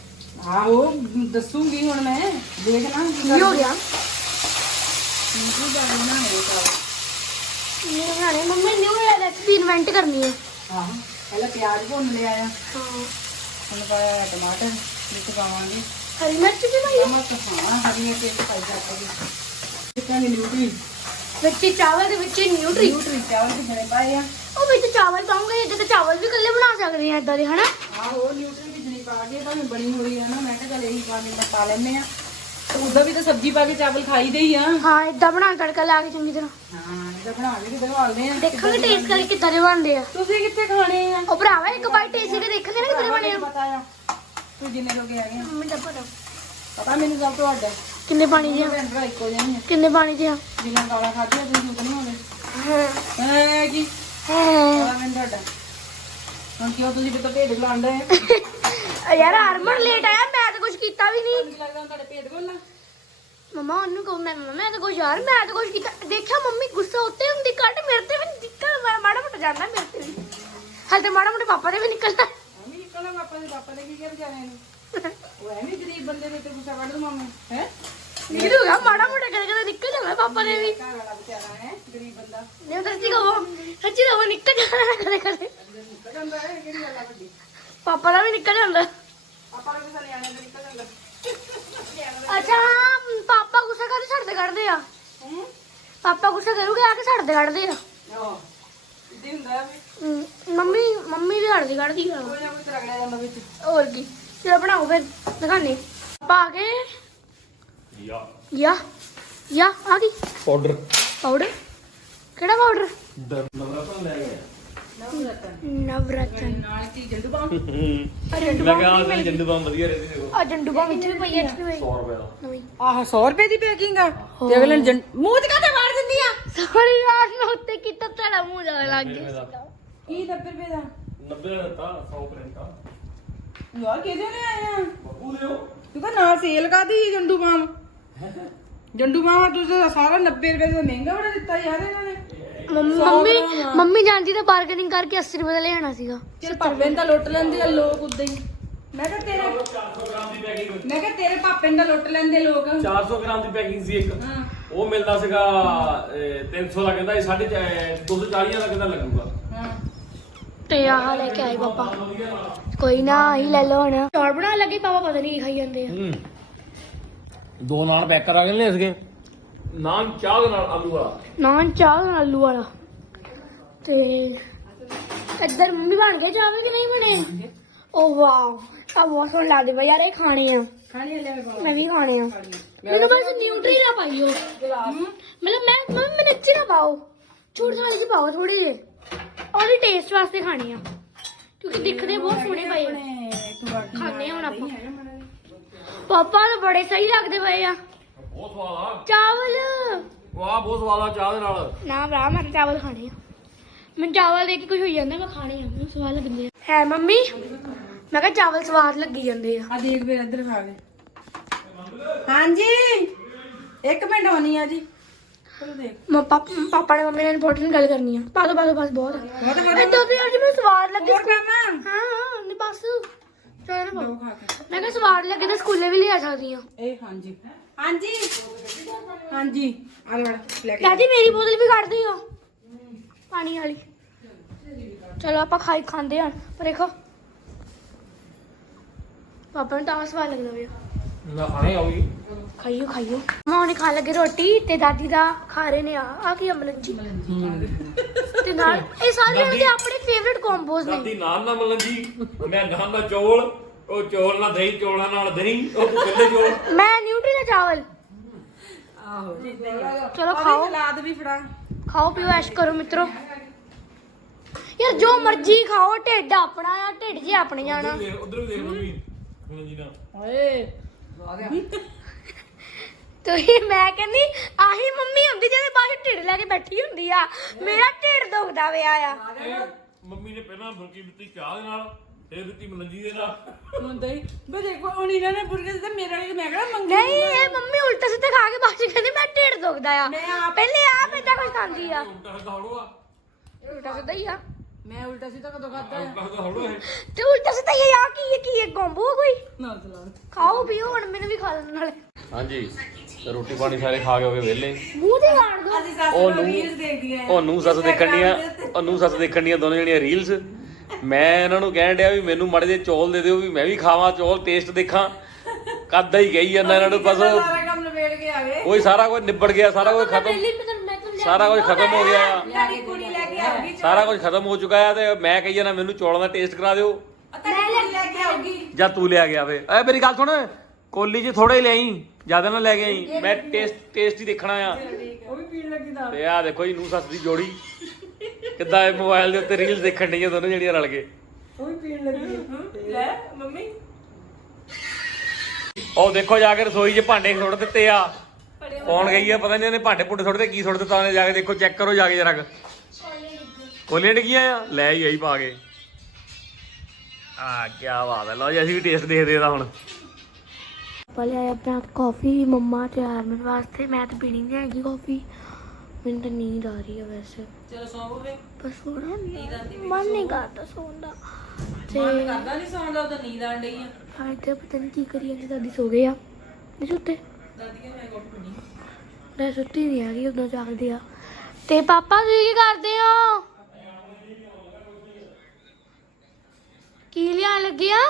Speaker 3: ਆਹੋ ਦੱਸੂਗੀ ਹੁਣ ਮੈਂ ਦੇਖ ਨਾ
Speaker 2: ਕੀ ਹੋ ਗਿਆ
Speaker 3: ਨਿਊਟਰੀ ਦਾ ਨਾ ਹੋ ਚਾਵਲ
Speaker 2: ਇਹ ਬਣਾਣੇ ਮੰਮੀ ਨਿਊ ਰੈਸਿਪੀ ਇਨਵੈਂਟ ਕਰਨੀ ਹੈ
Speaker 3: ਆਹੋ ਪਹਿਲਾਂ ਪਿਆਜ਼ ਭੁੰਨ ਲਿਆ ਆ
Speaker 2: ਹਾਂ
Speaker 3: ਹੁਣ ਪਾਇਆ ਟਮਾਟਰ ਵਿੱਚ ਪਾਵਾਂਗੇ
Speaker 2: ਹਰੀ ਮਿਰਚ ਵੀ ਪਾਈ
Speaker 3: ਨਮਕ ਹਾਂ ਹਰੀ ਮਿਰਚ ਪਾਈ ਜਾਵਾਂਗੇ ਚਿਕਨ ਨਿਊਟਰੀ
Speaker 2: ਵਿੱਚ ਚਾਵਲ ਦੇ ਵਿੱਚ ਨਿਊਟਰੀ
Speaker 3: ਨਿਊਟਰੀ ਚਾਵਲ ਵੀ ਬਣੇ ਪਾਏ ਆ
Speaker 2: ਉਹ ਵਿੱਚ ਚਾਵਲ ਪਾਉਂਗੇ ਇੱਦਾਂ ਤਾਂ ਚਾਵਲ ਵੀ ਇਕੱਲੇ ਬਣਾ ਸਕਦੇ ਆ ਇਦਾਂ ਦੇ ਹਨਾ
Speaker 3: ਆਹੋ ਨਿਊਟਰੀ ਵੀ ਜਣੀ ਪਾ ਕੇ ਭਾਵੇਂ ਬਣੀ ਹੋਈ ਹੈ ਨਾ ਮੈਂ ਕਿਹਾ ਚੱਲ ਇਹੀ ਪਾ ਕੇ ਪਾ ਲੈਂਦੇ ਆ ਉਦਾਂ ਵੀ ਤਾਂ ਸਬਜ਼ੀ ਪਾ ਕੇ ਚਾਵਲ ਖਾਈਦੇ ਹੀ ਆ
Speaker 2: ਹਾਂ ਇਦਾਂ ਬਣਾ ਕੇ ਤੜਕਾ ਲਾ ਕੇ ਚੰਗੀ ਤਰ੍ਹਾਂ
Speaker 3: ਹਾਂ ਇਹਦਾ ਬਣਾ ਕੇ ਕਿੱਦਾਂ ਖਵਾਲਦੇ ਆ
Speaker 2: ਦੇਖਾਂਗੇ ਟੇਸਟ ਕਰਕੇ ਕਿੱਦਾਂ ਦੇ ਬਣਦੇ ਆ
Speaker 3: ਤੁਸੀਂ ਕਿੱਥੇ ਖਾਣੇ ਆ
Speaker 2: ਉਹ ਭਰਾਵਾ ਇੱਕ ਬਾਈਟ ਟੇਸਟ ਕਰਕੇ ਦੇਖਾਂਗੇ ਨਾ ਕਿੱਦਾਂ ਦੇ ਬਣੇ ਆ
Speaker 3: ਪਤਾ ਆ ਤੂੰ ਜਿੰਨੇ ਲੋਗੇ ਹੈਗੇ ਆ
Speaker 2: ਮੰਮੀ ਦਾ
Speaker 3: ਪਤਾ ਮੈਨੂੰ ਸਭ ਤੁਹਾਡਾ
Speaker 2: ਕਿੰਨੇ ਪਾਣੀ ਦੀਆਂ
Speaker 3: ਭੈਣ ਭਰਾ ਇੱਕੋ ਜਿਹੇ ਆ
Speaker 2: ਕਿੰਨੇ ਪਾਣੀ ਦੀਆਂ
Speaker 3: ਜਿੰਨਾ ਗਾਲਾਂ ਖਾਧੀਆਂ ਤੁਸੀਂ ਉਦੋਂ ਨਹੀਂ ਹੋਣੇ
Speaker 2: ਹਾਂ
Speaker 3: ਕੀ
Speaker 2: ਹਾਂ
Speaker 3: ਪਤਾ ਮੈਨੂੰ ਤੁਹਾਡਾ ਹੁਣ ਕਿਉਂ ਤੁਸੀਂ ਵੀ ਤਾਂ ਢੇਡ ਬੁਲਾਉਂਦੇ ਆ
Speaker 2: ਯਾਰ ਹਰਮਨ ਲੇਟ ਆਇਆ ਮੈਂ ਤਾਂ ਕੁਝ ਕੀਤਾ ਵੀ ਨਹੀਂ
Speaker 3: ਲੱਗਦਾ ਤੁਹਾਡੇ ਪੇਟ ਬੋਲਣਾ
Speaker 2: ਮਮਾ ਉਹਨੂੰ ਕਹੋ ਮੈਂ ਤਾਂ ਕੁਝ ਯਾਰ ਮੈਂ ਤਾਂ ਕੁਝ ਕੀਤਾ ਦੇਖਿਆ ਮੰਮੀ ਗੁੱਸਾ ਉੱਤੇ ਹੁੰਦੀ ਕੱਟ ਮੇਰੇ ਤੇ ਵੀ ਨਿਕਲ ਮਾੜਾ ਮੋਟਾ ਜਾਂਦਾ ਮੇਰੇ ਤੇ ਵੀ ਹਾਲੇ ਤੇ ਮਾੜਾ ਮੋਟਾ ਪਾਪਾ ਦੇ ਵੀ ਨਿਕਲਦਾ
Speaker 3: ਮੰਮੀ ਨਿਕਲਣਾ ਪਾਪਾ ਦੇ ਕੀ ਕਰ ਜਾਣੇ ਨੂੰ ਉਹ ਐਵੇਂ ਗਰੀਬ ਬੰਦੇ ਦੇ ਤੇ ਗੁੱਸਾ ਕੱਢ ਦੂ ਮਾਮੇ ਹੈ
Speaker 2: ਨਿਕਲੂਗਾ ਮਾੜਾ ਮੋਟਾ ਕਦੇ ਨਿਕਲ ਜਾਂਦਾ ਪਾਪਾ ਦੇ ਵੀ
Speaker 3: ਘਰ ਵਾਲਾ ਵਿਚਾਰਾ ਹੈ ਗਰੀਬ ਬੰਦਾ
Speaker 2: ਨਹੀਂ ਸੱਚੀ ਕਹੋ ਨਿਕਲ ਜਾਂਦਾ ਕਦੇ ਕਦੇ
Speaker 3: ਨਿਕਲ ਜਾਂਦਾ ਹੈ ਕਿਹੜੀ ਗੱਲ ਆ ਵੱਡੀ
Speaker 2: ਪਾਪਾ ਦਾ ਵੀ ਨਿਕਲ ਜਾਂਦਾ
Speaker 3: ਆਪਾਂ ਨੂੰ ਕਿਸੇ ਨਿਆਣੇ ਦਾ ਨਿਕਲ ਜਾਂਦਾ
Speaker 2: ਅੱਛਾ ਹਾਂ, ਪਾਪਾ ਗੁੱਸਾ ਕਰਦੇ ਛੱਡਦੇ ਕੱਢਦੇ ਆ ਪਾਪਾ ਗੁੱਸਾ ਕਰੂਗੇ ਆ ਕੇ ਛੱਡਦੇ ਕੱਢਦੇ ਆ
Speaker 3: ਆਹ ਇੱਦਾਂ ਹੁੰਦਾ ਵੀ
Speaker 2: ਮੰਮੀ ਵੀ ਛੱਡਦੀ ਕੱਢਦੀ ਆ
Speaker 3: ਕੋਈ ਨਾ ਕੋਈ ਰਗੜਿਆ ਜਾਂਦਾ ਵਿੱਚ
Speaker 2: ਹੋਰ ਕੀ ਚਲੋ ਬਣਾਓ ਫਿਰ ਦਿਖਾਣੇ ਪਾ ਕੇ ਯਾ ਆ ਗਈ
Speaker 1: ਪਾਊਡਰ
Speaker 2: ਪਾਊਡਰ ਕਿਹੜਾ ਪਾਊਡਰ
Speaker 1: ਨਵਰਤਨ ਲੈ ਗਏ
Speaker 2: ਨਵਰਤਨ
Speaker 3: ਨਾਲ ਕੀ ਜੰਡੂ ਬਾਮ
Speaker 1: ਮੈਂ ਕਿਹਾ ਆਹ ਜੰਡੂ ਬਾਮ ਵਧੀਆ ਰਹਿੰਦੀ ਦੇਖੋ
Speaker 2: ਆ ਜੰਡੂਬਾ ਵਿੱਚ ਵੀ ਪਈ ਐ
Speaker 1: 100 ਰੁਪਏ ਦਾ
Speaker 2: ਨਵੀਂ
Speaker 3: ਆਹ 100 ਰੁਪਏ ਦੀ ਪੈਕਿੰਗ ਆ ਤੇ ਅਗਲੇ ਨੂੰ ਮੂੰਹ ਤੇ ਕਾਤੇ ਮਾਰ ਦਿੰਦੀ ਆ
Speaker 2: ਸੌਰੀ ਯਾਰ ਮੈਂ ਉੱਤੇ ਕੀਤਾ ਤੇਰਾ ਮੂੰਹ ਜਾ ਲੱਗ ਗਿਆ
Speaker 3: ਕੀ 90 ਰੁਪਏ ਦਾ
Speaker 1: 90 ਦਾ ਦਿੱਤਾ 100 ਪ੍ਰਿੰਟਾ
Speaker 3: ਯਾਰ ਕਿਹਦੇ ਨੇ ਆਏ ਆ
Speaker 1: ਬੱਬੂ ਦਿਓ
Speaker 3: ਤੂੰ ਤਾਂ ਨਾ ਸੇਲ ਕਾਦੀ ਜੰਡੂ ਬਾਮ ਜੰਡੂ ਬਾਮ ਤੁਸੀਂ ਤਾਂ ਸਾਰਾ 90 ਰੁਪਏ ਦਾ ਮਹਿੰਗਾ ਬੜਾ ਦਿੱਤਾ ਯਾਰ ਇਹਨਾਂ ਨੇ
Speaker 2: ਮੰਮੀ ਜਾਂਦੀ ਤਾਂ ਬਾਰਗੇਨਿੰਗ ਕਰਕੇ 80 ਰੁਪਏ ਦਾ ਲੈ ਆਣਾ ਸੀਗਾ
Speaker 3: ਚਲ ਭਾਪੇ ਤਾਂ ਲੁੱਟ ਲੈਂਦੇ ਆ ਲੋਕ ਉਦਾਂ ਹੀ ਮੈਂ ਕਿਹਾ
Speaker 1: 400 ਗ੍ਰਾਮ ਦੀ ਪੈਕਿੰਗ
Speaker 3: ਮੈਂ ਕਿਹਾ ਤੇਰੇ ਭਾਪੇ ਨੂੰ ਤਾਂ ਲੁੱਟ ਲੈਂਦੇ ਲੋਕ
Speaker 1: 400 ਗ੍ਰਾਮ ਦੀ ਪੈਕਿੰਗ ਸੀ ਇੱਕ
Speaker 3: ਹਾਂ
Speaker 1: ਉਹ ਮਿਲਦਾ ਸੀਗਾ 300 ਦਾ ਕਹਿੰਦਾ ਇਹ 240 ਦਾ ਕਹਿੰਦਾ ਲੱਗੂਗਾ
Speaker 3: ਹਾਂ
Speaker 2: ਤੇ ਆਹ ਲੈ ਕੇ ਆਏ ਪਾਪਾ ਕੋਈ ਨਾ ਹੀ ਲੈ ਲਓ ਹੁਣ ਚੌਲ ਬਣਾਉਣ ਲੱਗੇ ਪਾਪਾ ਪਤਾ ਨਹੀਂ ਕੀ ਖਾਈ ਜਾਂਦੇ ਆ
Speaker 1: ਦੋ ਨਾਨ ਪੈਕ ਕਰਾ ਕੇ ਲੈ ਸਕੇ ਨਾਨ ਚਾਹ ਦੇ ਨਾਲ ਆਲੂ ਵਾਲਾ
Speaker 2: ਨਾਨ ਚਾਹ ਨਾਲ ਆਲੂ ਵਾਲਾ ਤੇ ਇੱਧਰ ਮੰਮੀ ਬਣ ਗਏ ਚਾਵਲ ਕਿ ਨਹੀਂ ਬਣੇ ਓ ਵਾਓ ਆ ਬਹੁਤ ਸੋਹਣੇ ਲੱਗਦੇ ਬਈ ਯਾਰ ਇਹ ਖਾਣੇ ਆ
Speaker 3: ਖਾਣੀ ਲੈ ਬਾਬਾ
Speaker 2: ਮੈਂ ਵੀ ਖਾਣੇ ਆ ਮੈਨੂੰ ਬਸ ਨਿਊਟਰੀ ਨਾ ਪਾਈਓ ਮਤਲਬ ਮੈਂ ਨੱਚੀ ਨਾ ਪਾਓ ਛੋਟੇ ਵਾਲੇ ਚ ਪਾਓ ਥੋੜੇ ਜਿਹੇ ਉਹਦੀ ਟੇਸਟ ਵਾਸਤੇ ਖਾਣੇ ਆ ਕਿਉਂਕਿ ਦਿਖਦੇ ਬਹੁਤ ਸੋਹਣੇ ਪਏ ਆ ਖਾਣੇ ਹੁਣ ਆਪਾਂ ਪਾਪਾ ਤਾਂ ਬੜੇ ਸਹੀ ਲੱਗਦੇ ਪਏ ਆ
Speaker 1: ਬਹੁਤ ਸਵਾਦ ਆ
Speaker 2: ਚਾਵਲ
Speaker 1: ਵਾਹ ਬਹੁਤ ਸਵਾਦ ਆ ਚਾਹ ਦੇ ਨਾਲ
Speaker 2: ਨਾ ਭਰਾ ਮੈਂ ਤਾਂ ਚਾਵਲ ਖਾਣੇ ਆ ਮੈਨੂੰ ਚਾਵਲ ਦੇਖ ਕੇ ਕੁਝ ਹੋਈ ਜਾਂਦਾ ਮੈਂ ਖਾਣੇ ਆ ਮੈਨੂੰ ਸਵਾਦ ਲੱਗਦੇ ਆ ਹੈ ਮੰਮੀ ਮੈਂ ਕਿਹਾ ਚਾਵਲ ਸਵਾਦ ਲੱਗੀ ਜਾਂਦੇ ਆ
Speaker 3: ਆ ਦੇਖ ਫਿਰ ਇੱਧਰ ਖਾ ਲੈ ਹਾਂਜੀ ਇੱਕ ਮਿੰਟ ਹੋਣੀ ਆ ਜੀ ਚਲੋ ਦੇਖ
Speaker 2: ਪਾਪਾ ਨੇ ਮੰਮੀ ਨਾਲ ਇੰਪੋਰਟੈਂਟ ਗੱਲ ਕਰਨੀ ਆ ਪਾ ਦੋ ਬਸ ਬਹੁਤ ਇਦਾਂ ਤੇ ਯਾਰ ਜੀ ਮੈਨੂੰ ਸਵਾਦ ਲੱਗੇ
Speaker 3: ਹੋਰ ਕੰਮ
Speaker 2: ਹਾਂ ਨਹੀਂ ਬਸ ਚਲੋ ਨਾ
Speaker 3: ਦੋ
Speaker 2: ਪਾਓ
Speaker 3: ਖਾ ਕੇ
Speaker 2: ਮੈਂ ਕਿਹਾ ਸਵਾਦ ਲੱਗੇ ਤਾਂ ਸਕੂਲੇ ਵੀ ਲਿਆ ਸਕਦੀ ਆ
Speaker 3: ਇਹ ਹਾਂਜੀ ਹਾਂਜੀ ਹਾਂਜੀ ਆ ਲੈ ਲੈ ਕੇ
Speaker 2: ਦਾਦੀ ਮੇਰੀ ਬੋਤਲ ਵੀ ਕੱਢ ਦਿਓ ਪਾਣੀ ਵਾਲੀ ਚਲੋ ਆਪਾਂ ਖਾਂਦੇ ਆ ਪਰ ਦੇਖੋ ਪਾਪਾ ਨੂੰ ਤਾਂ ਸਵਾਦ ਲੱਗਦਾ ਪਿਆ
Speaker 1: ਮੈਂ ਖਾਣੇ ਆਉਗੀ
Speaker 2: ਖਾਈਓ ਮਾਂ ਨੇ ਖਾਣ ਲੱਗੇ ਰੋਟੀ ਤੇ ਦਾਦੀ ਦਾ ਖਾ ਰਹੇ ਨੇ ਆ ਕੀ ਅਮਲੰਜੀ ਤੇ ਨਾਲ ਇਹ ਸਾਰੇ ਇਹਨਾਂ ਦੇ ਆਪਣੇ ਫੇਵਰਿਟ ਕੰਬੋਜ਼ ਨੇ
Speaker 1: ਦਾਦੀ ਨਾਨ ਨਾਲ ਮਲਣ ਜੀ ਮੈਂ ਨਾਨ ਦਾ ਚੌਲ ਉਹ ਚੌਲ ਨਾਲ ਦਹੀਂ ਚੌਲਾਂ ਨਾਲ ਦਹੀਂ ਉਹ ਕੱਲੇ ਚੌਲ
Speaker 2: ਮੈਂ ਨਿਊਟਰੀ ਦਾ ਚਾਵਲ
Speaker 3: ਆਹੋ
Speaker 2: ਚਲੋ ਖਾਓ
Speaker 3: ਸਲਾਦ ਵੀ ਫੜਾ
Speaker 2: ਖਾਓ ਪੀਓ ਐਸ਼ ਕਰੋ ਮਿੱਤਰੋ ਯਾਰ ਜੋ ਮਰਜ਼ੀ ਖਾਓ ਢਿੱਡ ਆਪਣਾ ਆ ਢਿੱਡ ਜੇ ਆਪਣੇ ਜਾਣਾ
Speaker 1: ਉਧਰ ਵੀ ਦੇਖ ਮੰਮੀ ਹੁਣ ਜੀ ਨਾ
Speaker 3: ਓਏ
Speaker 2: ਤੁਸੀਂ ਮੈਂ ਕਹਿੰਦੀ ਆਹੀ ਮੰਮੀ ਹੁੰਦੀ ਜਿਹਦੇ ਬਾਹਰ ਢਿੱਡ ਲੈ ਕੇ ਬੈਠੀ ਹੁੰਦੀ ਆ ਮੇਰਾ ਢਿੱਡ ਦੁਖਦਾ ਪਿਆ ਆ
Speaker 1: ਮੰਮੀ ਨੇ ਪਹਿਲਾਂ ਬੁਰਕੀ ਦਿੱਤੀ ਚਾਹ ਦੇ ਨਾਲ ਫਿਰ ਦਿੱਤੀ ਮਲੰਜੀ ਦੇ ਨਾਲ
Speaker 3: ਹੁੰਦਾ ਹੀ ਬੇ ਦੇਖੋ ਹੁਣ ਇਹਨਾਂ ਨੇ ਬੁਰਗੇ ਦਿੱਤੇ ਮੇਰੇ ਵਾਲੀ ਤੇ ਮੈਂ ਕਿਹੜਾ ਮੰਗੀ
Speaker 2: ਨਹੀਂ ਇਹ ਮੰਮੀ ਉਲਟਾ ਸਿੱਧਾ ਖਾ ਕੇ ਬਾਅਦ ਚ ਕਹਿੰਦੀ ਮੈਂ ਢਿੱਡ ਦੁਖਦਾ ਆ ਪਹਿਲੇ ਆਪ ਏਦਾਂ ਕੁਝ ਖਾਂਦੀ ਆ
Speaker 1: ਉਲਟਾ ਸਿੱਧਾ ਹੋੜੋ ਆ
Speaker 2: ਉਲਟਾ ਸਿੱਧਾ ਹੀ ਆ
Speaker 3: ਮੈਂ ਉਲਟਾ ਸਿੱਧਾ ਕਦੋਂ ਖਾਦਾ
Speaker 2: ਤੇ ਉਲਟਾ ਸਿੱਧਾ ਇਹ ਆ ਕੀ ਇਹ ਗੋਂਬੋ ਕੋਈ
Speaker 3: ਨਾਲ ਸਲਾਦ
Speaker 2: ਖਾਓ ਪੀਓ ਹੁਣ ਮੈਨੂੰ ਵੀ ਖਾ ਲੈਣ ਨਾਲੇ
Speaker 1: ਹਾਂਜੀ ਤੇ ਰੋਟੀ ਪਾਣੀ ਸਾਰੇ ਖਾ ਕੇ ਹੋ ਗਏ ਵਿਹਲੇ।
Speaker 2: ਮੂੰਹ ਤੇ ਗਾੜ ਦੋ
Speaker 3: ਅਸੀਂ ਸੱਸ ਨੂੰ ਰੀਲਸ ਦੇਖਦੀਆਂ
Speaker 1: ਉਹ ਨੂੰ ਸੱਸ ਦੇਖਣ ਦੀਆਂ ਦੋਨੋਂ ਜਣੀਆਂ ਰੀਲਸ। ਮੈਂ ਇਹਨਾਂ ਨੂੰ ਕਹਿਣ ਡਿਆ ਵੀ ਮੈਨੂੰ ਮਾੜੇ ਜਿਹੇ ਚੌਲ ਦੇ ਦਿਓ ਵੀ ਮੈਂ ਵੀ ਖਾਵਾਂ ਚੌਲ ਟੇਸਟ ਦੇਖਾਂ। ਕੱਦਾ ਹੀ ਕਹੀ ਜਾਂਦਾ ਇਹਨਾਂ ਨੂੰ ਬਸ
Speaker 3: ਸਾਰਾ ਕੰਮ ਨਿਬੇੜ ਕੇ ਆ ਗਏ
Speaker 1: ਕੋਈ ਸਾਰਾ ਕੁਝ ਨਿਬੜ ਗਿਆ ਸਾਰਾ ਕੁਝ ਖਤਮ ਸਾਰਾ ਕੁਝ ਖਤਮ ਹੋ ਗਿਆ ਆ
Speaker 3: ਸਾਡੀ ਕੁੜੀ ਲੈ ਕੇ ਆਉਗੀ
Speaker 1: ਸਾਰਾ ਕੁਝ ਖਤਮ ਹੋ ਚੁੱਕਾ ਆ ਤੇ ਮੈਂ ਕਹੀ ਜਾਂਦਾ ਮੈਨੂੰ ਚੌਲਾਂ ਦਾ ਟੇਸਟ ਕਰਾ ਦਿਓ
Speaker 3: ਮੈਂ ਲੈ ਕੇ ਆਉਗੀ
Speaker 1: ਜਾਂ ਤੂੰ ਲਿਆ ਗਿਆ ਵੇ ਐ ਮੇਰੀ ਗੱਲ ਸੁਣ ਕੋਲੀ 'ਚ ਥੋੜਾ ਹੀ ਲਿਆਈ ਜ਼ਿਆਦਾ ਨਾ ਲੈ ਕੇ ਆਈ ਮੈਂ ਟੇਸਟ ਹੀ ਦੇਖਣਾ ਆ
Speaker 3: ਉਹ ਵੀ ਪੀਣ ਲੱਗੀ ਦਾ
Speaker 1: ਤੇ ਆ ਦੇਖੋ ਜੀ ਨੂੰ ਸੱਸ ਦੀ ਜੋੜੀ ਕਿੱਦਾਂ ਇਹ ਮੋਬਾਈਲ ਦੇ ਉੱਤੇ ਰੀਲਸ ਦੇਖਣ ਡੀਆਂ ਦੋਨੋਂ ਜਿਹੜੀਆਂ ਰਲ ਕੇ
Speaker 3: ਉਹ ਵੀ ਪੀਣ ਲੱਗੀ ਲੈ ਮੰਮੀ
Speaker 1: ਉਹ ਦੇਖੋ ਜਾ ਕੇ ਰਸੋਈ 'ਚ ਭਾਂਡੇ ਸੁੱਟ ਦਿੱਤੇ ਆ ਕੌਣ ਗਈ ਆ ਪਤਾ ਨਹੀਂ ਉਹਨੇ ਭਾਂਡੇ ਭੁੰਡੇ ਸੁੱਟਦੇ ਕੀ ਸੁੱਟ ਦਿੱਤਾ ਉਹਨੇ ਜਾ ਕੇ ਦੇਖੋ ਚੈੱਕ ਕਰੋ ਜਾ ਕੇ ਜਰਾ ਕੋਲੀਆਂ ਡਿੱਗੀਆਂ ਆ ਲੈ ਹੀ ਆਈ ਪਾ ਕੇ ਆ ਕੀ ਬਾਤ ਹੈ ਲਓ ਜੀ ਅਸੀਂ ਵੀ ਟੇਸਟ ਦੇਖਦੇ ਇਹਦਾ ਹੁਣ
Speaker 2: ਪਹਿਲੇ ਆਪਣਾ ਕਾਫੀ ਮੰਮਾ ਤਿਆਰ ਮੇਰੇ ਵਾਸਤੇ ਮੈਂ ਤਾਂ ਪੀਣੀ ਨਹੀਂ ਹੈਗੀ ਕਾਫੀ ਮੈਨੂੰ ਤਾਂ ਨੀਂਦ ਆ ਰਹੀ ਹੈ ਵੈਸੇ
Speaker 3: ਚਲੋ ਸੌਂ ਵੇ
Speaker 2: ਪਰ ਸੋਣਾ ਮਨ ਨਹੀਂ ਕਰਦਾ ਸੌਣ ਦਾ ਤੇ
Speaker 3: ਮਨ ਕਰਦਾ ਨਹੀਂ ਸੌਣ ਦਾ ਉਹਦਾ ਨੀਂਦ ਆਣ ਡਈ ਆ
Speaker 2: ਹਾਂ ਤੇ ਪਤਾ ਨਹੀਂ ਕੀ ਕਰੀ ਜਾਂਦੀ ਦਾਦੀ ਸੋ ਗਏ ਆ ਨਹੀਂ ਸੁੱਤੇ
Speaker 3: ਦਾਦੀ ਮੈਂ ਕੋਟ ਪਣੀ
Speaker 2: ਮੈਂ ਸੁੱਤੀ ਨਹੀਂ ਹੈਗੀ ਉਦੋਂ ਜਾਗਦੇ ਆ ਤੇ ਪਾਪਾ ਤੁਸੀਂ ਕੀ ਕਰਦੇ ਹੋ ਕੀ ਲਿਆਣ ਲੱਗੇ ਆ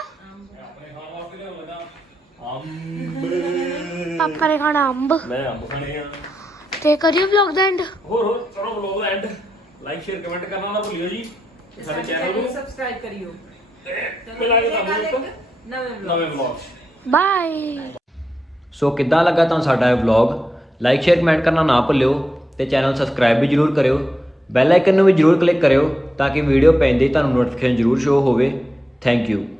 Speaker 2: ਪਾਪਾ ਨੇ ਖਾਣਾ ਅੰਬ
Speaker 1: ਮੈਂ ਅੰਬ ਖਾਣੇ ਆ
Speaker 2: ਤੇ ਕਰਿਓ ਵਲੌਗ ਦਾ ਐਂਡ
Speaker 1: ਹੋਰ ਚਲੋ ਵਲੋਗ ਦਾ ਐਂਡ ਲਾਈਕ ਸ਼ੇਅਰ ਕਮੈਂਟ ਕਰਨਾ ਨਾ ਭੁੱਲਿਓ ਜੀ ਸਾਡੇ ਚੈਨਲ ਨੂੰ
Speaker 3: ਸਬਸਕ੍ਰਾਈਬ ਕਰਿਓ
Speaker 1: ਮਿਲਾਂਗੇ ਤੁਹਾਨੂੰ ਇੱਕ ਨਵੇਂ ਵਲੌਗ
Speaker 2: ਬਾਏ
Speaker 5: ਸੋ ਕਿੱਦਾਂ ਲੱਗਾ ਤੁਹਾਨੂੰ ਸਾਡਾ ਇਹ ਵਲੌਗ ਲਾਈਕ ਸ਼ੇਅਰ ਕਮੈਂਟ ਕਰਨਾ ਨਾ ਭੁੱਲਿਓ ਤੇ ਚੈਨਲ ਸਬਸਕ੍ਰਾਈਬ ਵੀ ਜਰੂਰ ਕਰਿਓ ਬੈਲ ਆਈਕਨ ਨੂੰ ਵੀ ਜਰੂਰ ਕਲਿੱਕ ਕਰਿਓ ਤਾਂ ਕਿ ਵੀਡੀਓ ਪੈਂਦੇ ਹੀ ਤੁਹਾਨੂੰ ਨੋਟੀਫਿਕੇਸ਼ਨ ਜਰੂਰ ਸ਼ੋ ਹੋਵੇ ਥੈਂਕ ਯੂ